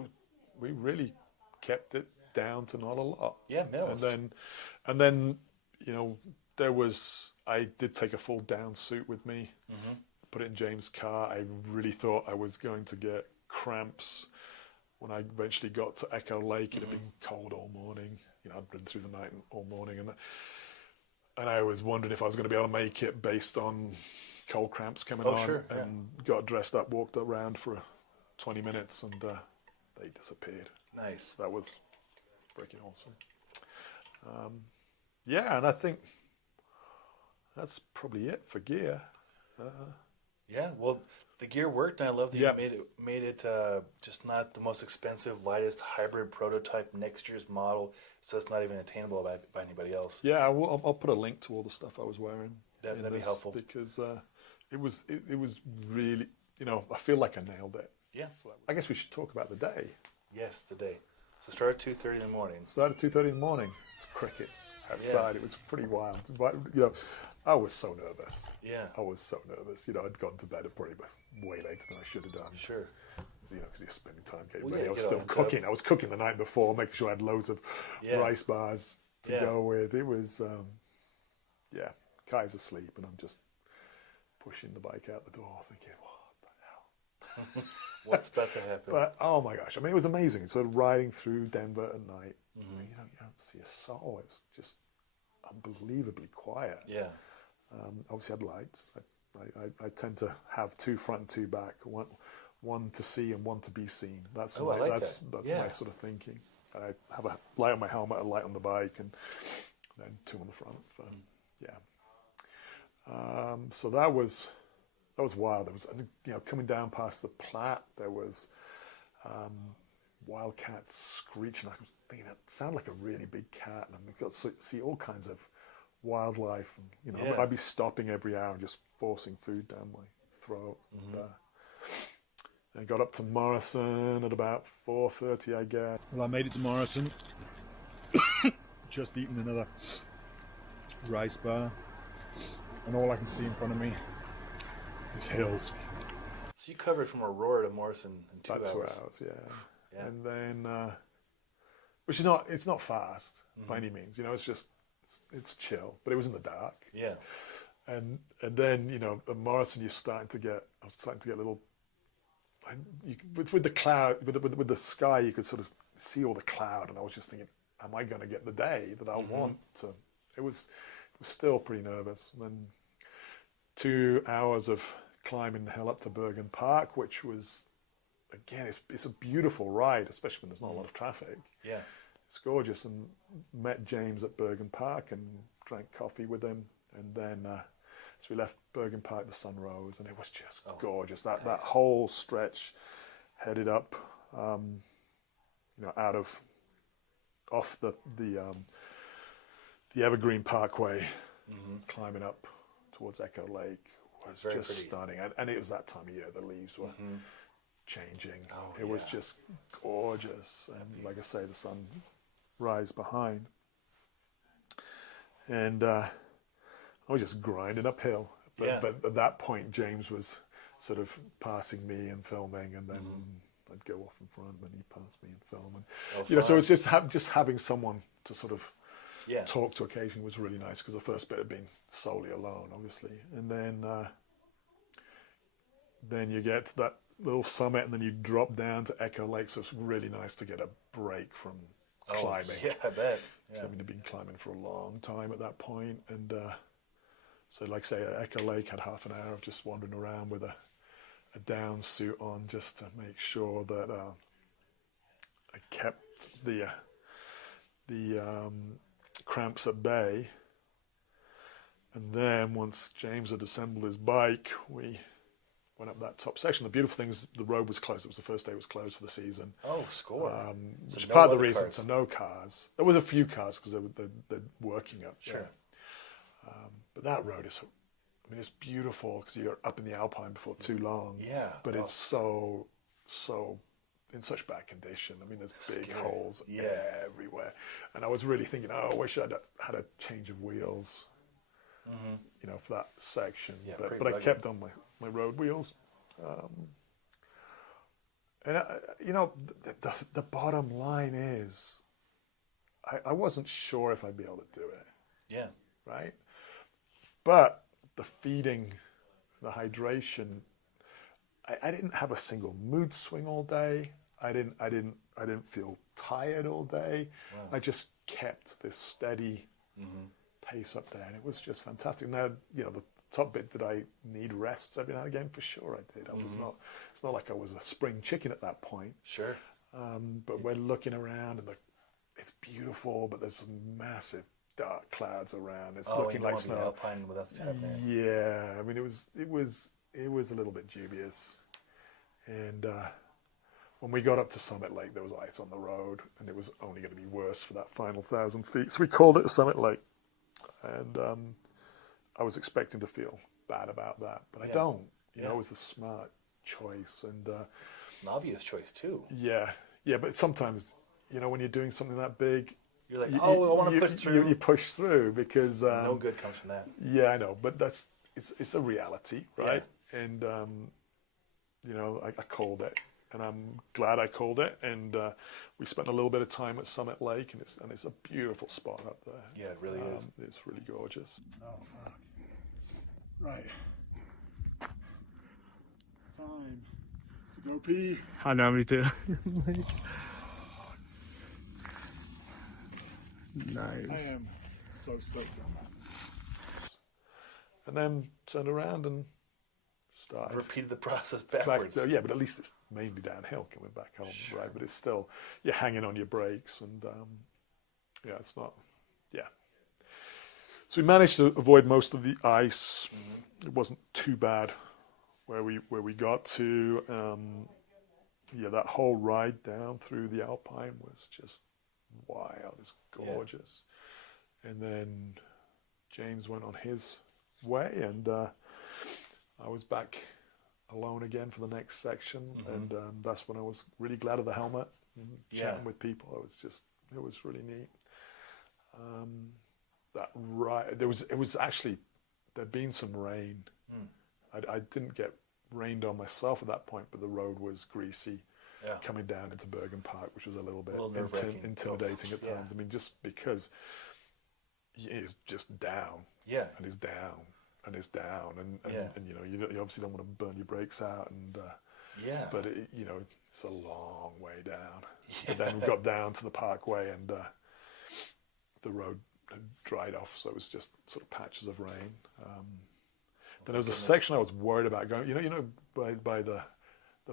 we really kept it down to not a lot. Yeah, minimalist. And then, you know, I did take a full down suit with me, put it in James' car. I really thought I was going to get cramps when I eventually got to Echo Lake. It had been cold all morning. You know, I'd been through the night all morning, and I was wondering if I was going to be able to make it based on cold cramps coming on. Sure, and got dressed up, walked around for 20 minutes, and they disappeared. Nice. That was freaking awesome. And I think that's probably it for gear. Well, the gear worked, and I love that you made it just not the most expensive, lightest hybrid prototype next year's model, so it's not even attainable by anybody else. Yeah, I'll put a link to all the stuff I was wearing. That'd be helpful because it was really, you know, I feel like I nailed it. Yeah. So I guess we should talk about the day. Yes, the day. So start at 2:30 in the morning. Started at 2:30 in the morning. It was crickets outside. It was pretty wild. But, you know, I was so nervous. Yeah. I was so nervous. You know, I'd gone to bed at probably way later than I should have done. Sure. You know, because you're spending time getting ready. I was still cooking. I was cooking the night before, making sure I had loads of rice bars to go with. It was, Kai's asleep, and I'm just pushing the bike out the door, thinking, what the hell? What's about to happen? But oh my gosh, I mean, it was amazing. Sort of riding through Denver at night. You don't see a soul. It's just unbelievably quiet. Yeah. Obviously had lights. I tend to have two front and two back, one to see and one to be seen. That's that's my sort of thinking. I have a light on my helmet, a light on the bike, and then two on the front. So, so that was wild. There was, coming down past the Platte, there was wildcats screeching. I was thinking that sounded like a really big cat, and we got to see all kinds of wildlife. And I'd be stopping every hour and just forcing food down my throat. And I got up to Morrison at about 4:30, I guess. Well, I made it to Morrison. Just eaten another rice bar, and all I can see in front of me is hills. So you covered from Aurora to Morrison in 2 hours. 2 hours, yeah. And then, which is it's not fast by any means. It's just it's chill, but it was in the dark. Yeah. And then at Morrison I was starting to get a little. With the cloud, with the sky, you could sort of see all the cloud, and I was just thinking, am I going to get the day that I want to? It was still pretty nervous. And then 2 hours of climbing the hill up to Bergen Park, which was, again, it's a beautiful ride, especially when there's not a lot of traffic. Yeah. It's gorgeous. And met James at Bergen Park and drank coffee with him. And then so we left Bergen Park, the sun rose, and it was just gorgeous. That whole stretch headed up, off the Evergreen Parkway, climbing up towards Echo Lake was just pretty. Stunning. And it was that time of year, the leaves were changing. It was just gorgeous. And like I say, the sun rise behind. And I was just grinding uphill. But at that point, James was sort of passing me and filming, and then I'd go off in front, and then he'd pass me and film. And so it's just having someone to sort of talk to occasionally was really nice, because the first bit had been solely alone, obviously. And then you get to that little summit, and then you drop down to Echo Lake, so it's really nice to get a break from climbing. Yeah, I bet. Yeah. So I've been climbing for a long time at that point, and so like I say, Echo Lake had half an hour of just wandering around with a down suit on, just to make sure that I kept the cramps at bay. And then once James had assembled his bike, we went up that top section. The beautiful thing is the road was closed. It was the first day it was closed for the season. Oh, score. Which is part of the reason. So no cars. There was a few cars because they're working up there. Sure. But that road is, it's beautiful because you're up in the Alpine before too long. Yeah. But it's so in such bad condition. There's big holes everywhere. And I was really thinking, I wish I'd had a change of wheels, for that section. Yeah, but I kept on my road wheels. And, the bottom line is, I wasn't sure if I'd be able to do it. Yeah. Right? But the feeding, the hydration, I didn't have a single mood swing all day. I didn't feel tired all day. Wow. I just kept this steady pace up there, and it was just fantastic. Now, the top bit, did I need rests every now and again? For sure I did. It's not like I was a spring chicken at that point. Sure. But we're looking around, and it's beautiful, but there's some massive dark clouds around. It's looking like snow. Alpine with us happening. Yeah, it was a little bit dubious. And when we got up to Summit Lake, there was ice on the road, and it was only going to be worse for that final 1,000 feet. So we called it Summit Lake, and I was expecting to feel bad about that, but I don't. It was a smart choice, and it's an obvious choice too. Yeah, but sometimes, when you're doing something that big, you're like, I want to push through. You push through because no good comes from that. Yeah, I know, but it's a reality, right? Yeah. And I called it, and I'm glad I called it. And we spent a little bit of time at Summit Lake, and it's a beautiful spot up there. Yeah, it really is. It's really gorgeous. Oh fuck! Right. to go pee. I know, me too. Nice. I am so stoked on that. And then turned around and started. Repeated the process Back, backwards. yeah, but at least it's mainly downhill coming back home, Sure. right? But it's still, you're hanging on your brakes, and yeah, it's not, yeah. So we managed to avoid most of the ice. It wasn't too bad where we got to. Yeah, that whole ride down through the Alpine was just wild. It's gorgeous. Yeah. And then James went on his way, and I was back alone again for the next section. And that's when I was really glad of the helmet and chatting with people. It was really neat. That ride, it was actually, there'd been some rain. I didn't get rained on myself at that point, but the road was greasy coming down into Bergen Park, which was a little bit intimidating at times. I mean, just because it's just down, and it's down, and it's down, and you know, you obviously don't want to burn your brakes out, and but it, you know, it's a long way down. And then we got down to the Parkway, and the road had dried off, so it was just sort of patches of rain. Then there was a section I was worried about going. You know, by the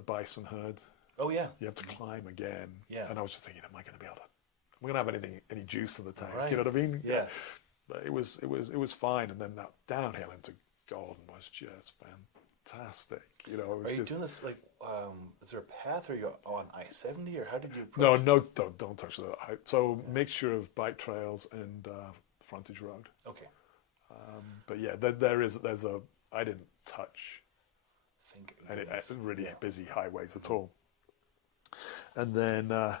bison herd. Oh yeah. You have to climb again. Yeah. And I was just thinking, am I going to be able to? Am I going to have any juice in the tank? Right. You know what I mean? Yeah. But it was fine, and then that downhill into Golden was just fantastic. You know, it was Are you doing this like? Is there a path, or are you on I-70, or how did you No, approach? don't touch that. So mixture of bike trails and frontage road. Okay. But yeah, there's a. I didn't touch any really busy highways at all. And then I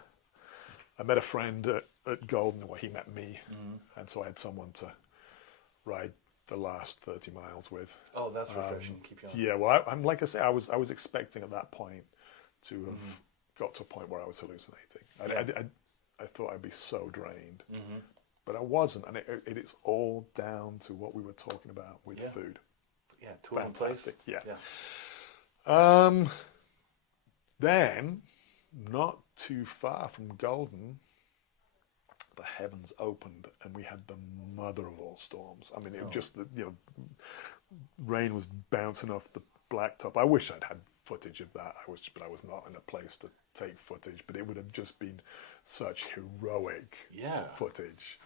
met a friend at Golden, where he met me, and so I had someone to ride the last 30 miles with. Oh, that's refreshing. Keep you on. Yeah, well, I'm like I say, I was expecting at that point to have got to a point where I was hallucinating. I thought I'd be so drained, but I wasn't, and it is all down to what we were talking about with food. Yeah, tools in place. Fantastic. Yeah. Then, not too far from Golden, the heavens opened, and we had the mother of all storms. I mean, it was just, rain was bouncing off the blacktop. I wish I'd had footage of that. But I was not in a place to take footage. But it would have just been such heroic footage.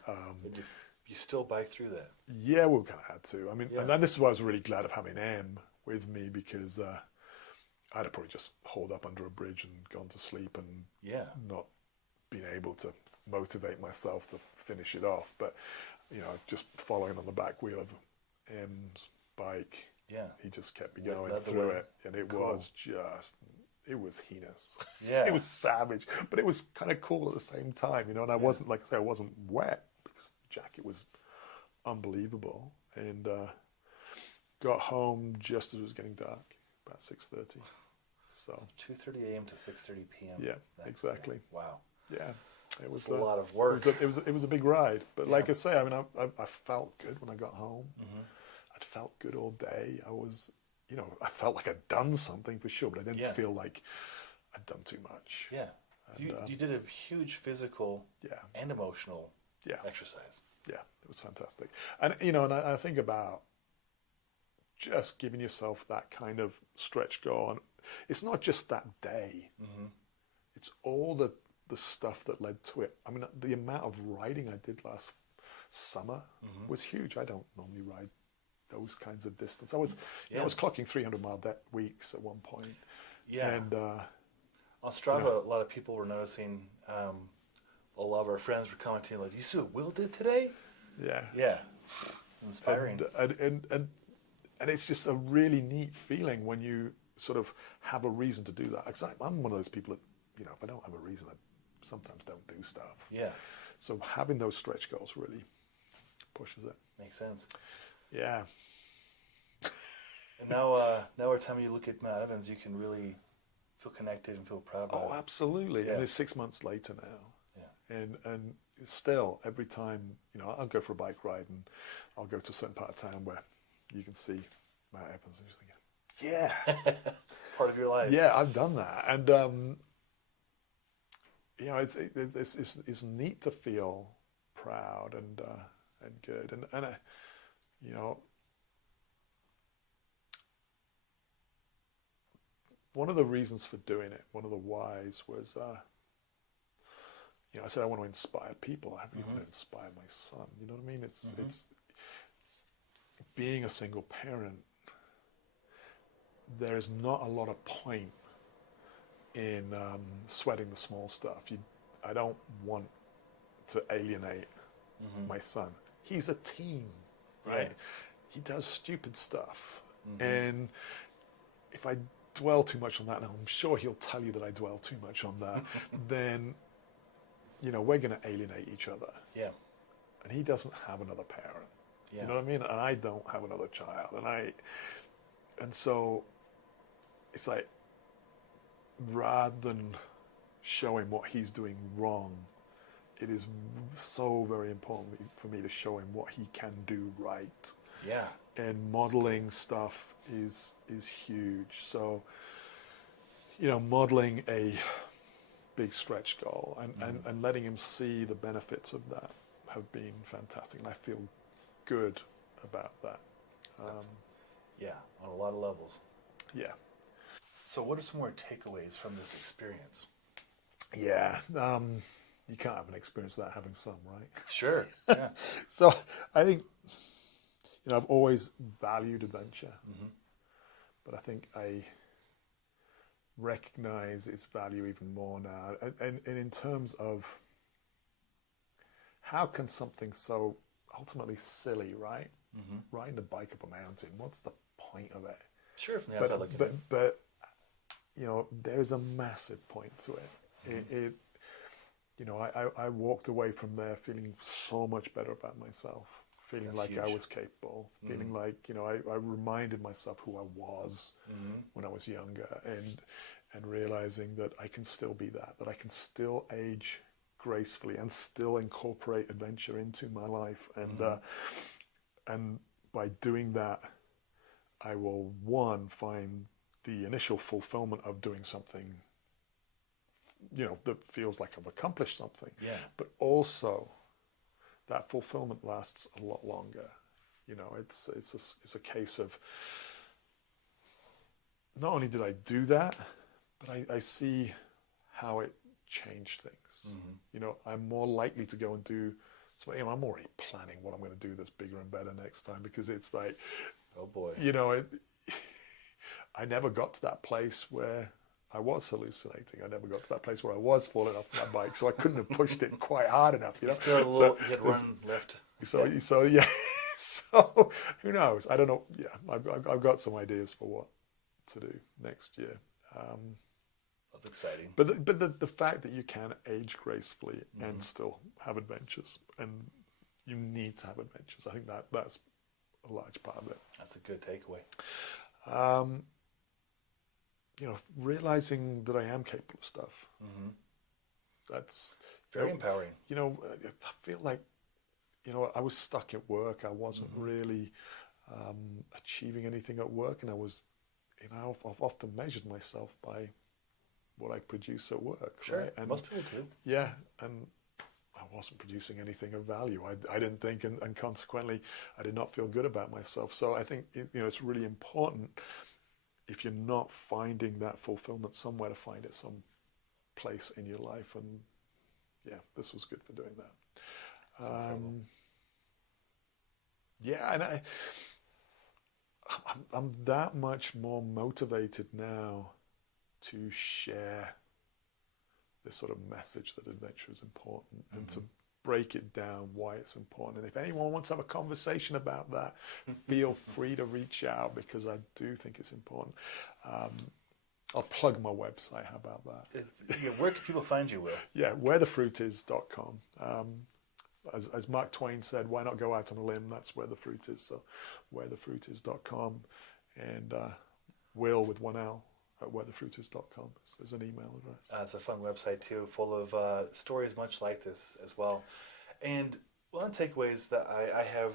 You still bike through that? Yeah, we kind of had to. I mean, and then this is why I was really glad of having Em with me, because I'd have probably just hauled up under a bridge and gone to sleep and not been able to motivate myself to finish it off. But, you know, just following on the back wheel of Em's bike, he just kept me going through it. And it was heinous. Yeah. It was savage, but it was kind of cool at the same time, you know, and I wasn't, like I say, I wasn't wet, because the jacket was unbelievable. And got home just as it was getting dark, about 6:30. So 2:30 a.m. to 6:30 p.m. Yeah, exactly. Wow. Yeah, it was a lot of work. It was a big ride, but like I say, I mean, I felt good when I got home. I'd felt good all day. I was, you know, I felt like I'd done something for sure, but I didn't feel like I'd done too much. Yeah, and, you did a huge physical and emotional exercise. Yeah, it was fantastic. And you know, and I think about just giving yourself that kind of stretch goal. And it's not just that day. It's all the stuff that led to it. I mean, the amount of riding I did last summer was huge. I don't normally ride those kinds of distance. I was, you know, I was clocking 300-mile weeks at one point. Yeah. And on Strava, a lot of people were noticing. A lot of our friends were commenting, like, "You see what Will did today?" Yeah. Yeah. Inspiring. And it's just a really neat feeling when you sort of have a reason to do that. Because I'm one of those people that, you know, if I don't have a reason, I sometimes don't do stuff. Yeah. So having those stretch goals really pushes it. Makes sense. Yeah. And now every time you look at Matt Evans, you can really feel connected and feel proud about it. Oh, absolutely. Yeah. And it's 6 months later now. Yeah. And still, every time, you know, I'll go for a bike ride and I'll go to a certain part of town where you can see Matt Evans and just thinking, Yeah. Part of your life. Yeah, I've done that. And, it's neat to feel proud and good. And one of the reasons for doing it, one of the whys was, I said I want to inspire people. I really want to inspire my son. You know what I mean? It's being a single parent. There is not a lot of point in sweating the small stuff. I don't want to alienate my son. He's a teen, right? Yeah. He does stupid stuff. And if I dwell too much on that, and I'm sure he'll tell you that I dwell too much on that, then, we're going to alienate each other. Yeah. And he doesn't have another parent. Yeah. You know what I mean? And I don't have another child. And so it's like, rather than showing what he's doing wrong, it is so very important for me to show him what he can do right. Yeah. And modeling stuff is huge. So, modeling a big stretch goal and letting him see the benefits of that have been fantastic. And I feel good about that. Yeah, on a lot of levels. Yeah. So what are some more takeaways from this experience? Yeah. You can't have an experience without having some, right? Sure. Yeah. So I think, I've always valued adventure, but I think I recognize its value even more now. And in terms of how can something so ultimately silly, right? Riding a bike up a mountain, what's the point of it? Sure, from the outside looking in. But there's a massive point to it. I walked away from there feeling so much better about myself, feeling That's like huge. I was capable, feeling like, I reminded myself who I was when I was younger, and realizing that I can still be that I can still age gracefully and still incorporate adventure into my life. And by doing that, I will, find the initial fulfillment of doing something, that feels like I've accomplished something. Yeah. But also, that fulfillment lasts a lot longer. It's a case of not only did I do that, but I see how it changed things. I'm more likely to go and do. So I'm already planning what I'm going to do that's bigger and better next time, because it's like, Oh boy. I never got to that place where I was hallucinating. I never got to that place where I was falling off my bike, so I couldn't have pushed it quite hard enough. Still a little hit run left. So yeah. So who knows? I don't know. Yeah, I've got some ideas for what to do next year. That's exciting. But the fact that you can age gracefully and still have adventures, and you need to have adventures, I think that's a large part of it. That's a good takeaway. Realizing that I am capable of stuff. That's Very empowering. I feel like, I was stuck at work. I wasn't really achieving anything at work, and I was, I've often measured myself by what I produce at work. Sure, right? And most people do. yeah, and I wasn't producing anything of value. I didn't think, and consequently, I did not feel good about myself. So I think it's really important, if you're not finding that fulfillment somewhere, to find it some place in your life. And yeah, this was good for doing that. Yeah, and I'm that much more motivated now to share this sort of message that adventure is important, and to break it down why it's important. And if anyone wants to have a conversation about that, feel free to reach out, because I do think it's important. I'll plug my website. How about that? Where can people find you, Will? Yeah, wherethefruitis.com. As Mark Twain said, why not go out on a limb? That's where the fruit is. So wherethefruitis.com, and Will with one L at wherethefruitis.com. So there's an email address. It's a fun website too, full of stories much like this as well. And one of the takeaways that I have,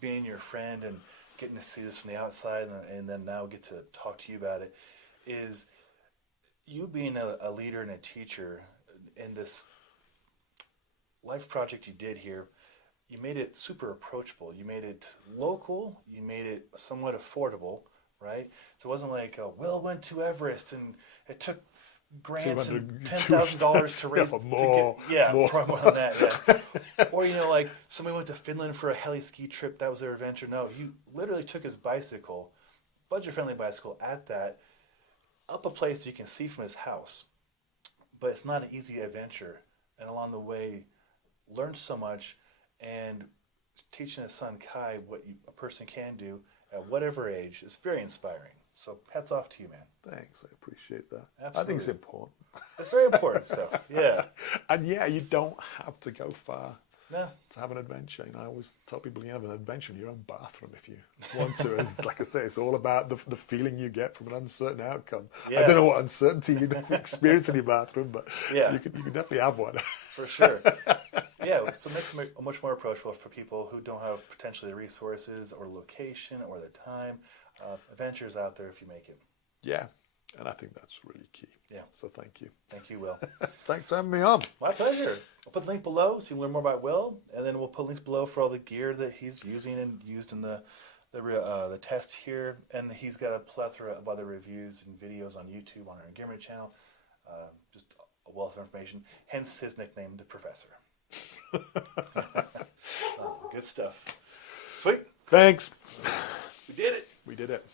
being your friend and getting to see this from the outside and then now get to talk to you about it, is you being a leader and a teacher in this life project you did here. You made it super approachable. You made it local. You made it somewhat affordable, right? So it wasn't like Will went to Everest and it took grants and $10,000 to raise more than that. Yeah. Or like somebody went to Finland for a heli ski trip. That was their adventure. No, he literally took his bicycle, budget-friendly bicycle, at that up a place you can see from his house. But it's not an easy adventure, and along the way, learned so much. And teaching his son Kai what a person can do at whatever age is very inspiring. So hats off to you, man. Thanks, I appreciate that. Absolutely. I think it's important. It's very important stuff, yeah. And yeah, you don't have to go far No. to have an adventure. I always tell people you have an adventure in your own bathroom if you want to. And like I say, it's all about the feeling you get from an uncertain outcome. Yeah. I don't know what uncertainty you experience in your bathroom, but Yeah. you can definitely have one. For sure. Yeah, so it makes it much more approachable for people who don't have potentially the resources or location or the time. Adventures out there if you make it. Yeah, and I think that's really key. Yeah. So thank you. Thank you, Will. Thanks for having me on. My pleasure. I'll put the link below so you can learn more about Will, and then we'll put links below for all the gear that he's using and used in the test here. And he's got a plethora of other reviews and videos on YouTube on our Engearment channel. Just a wealth of information. Hence his nickname, the Professor. Good stuff. Sweet. Thanks. We did it. We did it.